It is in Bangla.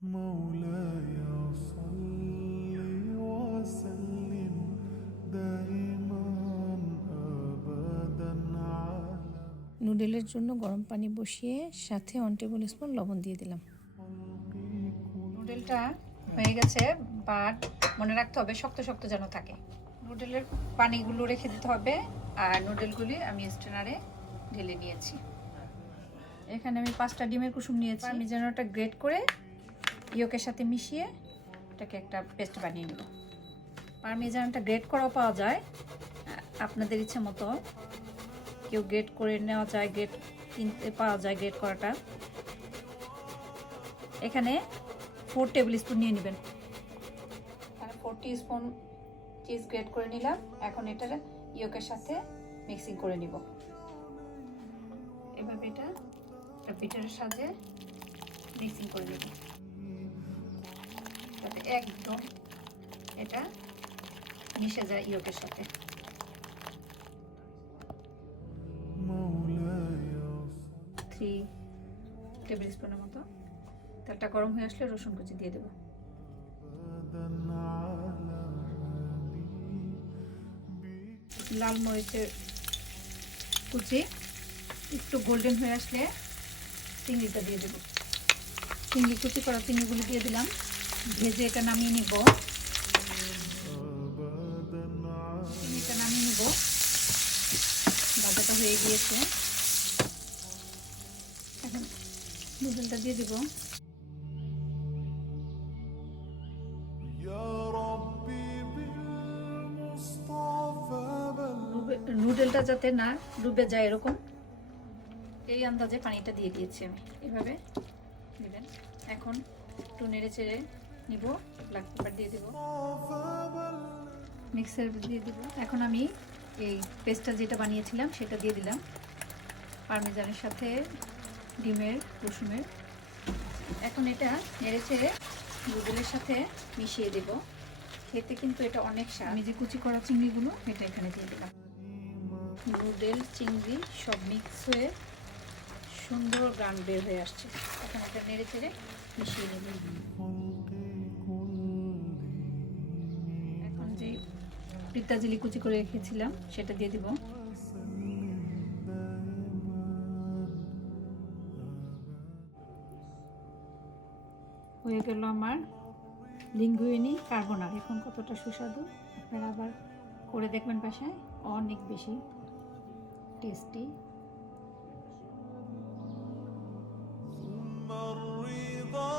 مولاي صل وسلم دائما أبدا على নুডলের জন্য গরম পানি বসিয়ে সাথে 1 টেবিল স্পুন লবণ দিয়ে দিলাম। নুডলটা হয়ে গেছে, বাট মনে রাখতে হবে শক্ত শক্ত যেন থাকে। নুডলের পানিগুলো রেখে দিতে হবে, আর নুডলগুলি আমি স্ট্রেনারে ঢেলে নিয়েছি। এখানে আমি 5টা ডিমের কুসুম নিয়েছি। আমি যেন ওটা গ্রেট করে ইয়োকের সাথে মিশিয়ে এটাকে একটা পেস্ট বানিয়ে নেব। পারমিজানটা গ্রেট করাও পাওয়া যায়, আপনাদের ইচ্ছে মতো। কেউ গ্রেট করে নেওয়া যায়, গ্রেট কিনতে পাওয়া যায় গ্রেট করাটা। এখানে 4 টেবিল স্পুন নিয়ে নেবেন। এখানে 4 টিস্পুন চিজ গ্রেট করে নিলাম। এখন এটার ইয়োকের সাথে মিক্সিং করে নিব। এভাবে এটা বিটারের সাথে মিক্সিং করে নিব, যাতে একদম এটা মিশে যায় ইয়োকের সাথে। مولاي 3 টেবিল স্পুনের মতো। তেলটা গরম হয়ে আসলে রসুন কুচি দিয়ে দেবো। أبدا على লাল মরিচের কুচি একটু গোল্ডেন হয়ে আসলে চিংড়িটা দিয়ে দেবো। চিংড়ি কুচি করা চিংড়িগুলো দিয়ে দিলাম, ভেজে এটা নামিয়ে নিব। চিংড়িটা নামিয়ে নিব, ভাজাটা হয়ে গিয়েছে। এখন নুডলটা দিয়ে দিব। يا ربي بالمصطفى নুডলটা যাতে না ডুবে যায় এরকম এই আন্দাজে পানিটা দিয়ে দিয়েছি আমি। এভাবে দিবেন। এখন একটু নেড়ে চেড়ে নিব। ব্ল্যাক পেপার দিয়ে দিব, মিক্সার দিয়ে দিব। এখন আমি এই পেস্টটা যেটা বানিয়েছিলাম সেটা দিয়ে দিলাম, পারমিজানের সাথে ডিমের রসুনের। এখন এটা নেড়ে চেড়ে নুডলের সাথে মিশিয়ে দেব। খেতে কিন্তু এটা অনেক স্বাদ। আমি যে কুচি করা চিংড়িগুলো এটা এখানে দিয়ে দিলাম। নুডল চিংড়ি সব মিক্স হয়ে সুন্দর গান বের হয়ে আসছে। এখন এটা নেড়ে চেড়ে মিশিয়ে নেব। এখন যে পিত্তাজিলি কুচি করে রেখেছিলাম সেটা দিয়ে দিব। হয়ে গেল আমার লিঙ্গুইনি কার্বোনারা। এখন কতটা সুস্বাদু, আপনারা আবার করে দেখবেন বাসায়, অনেক বেশি টেস্টি। ثم الرضا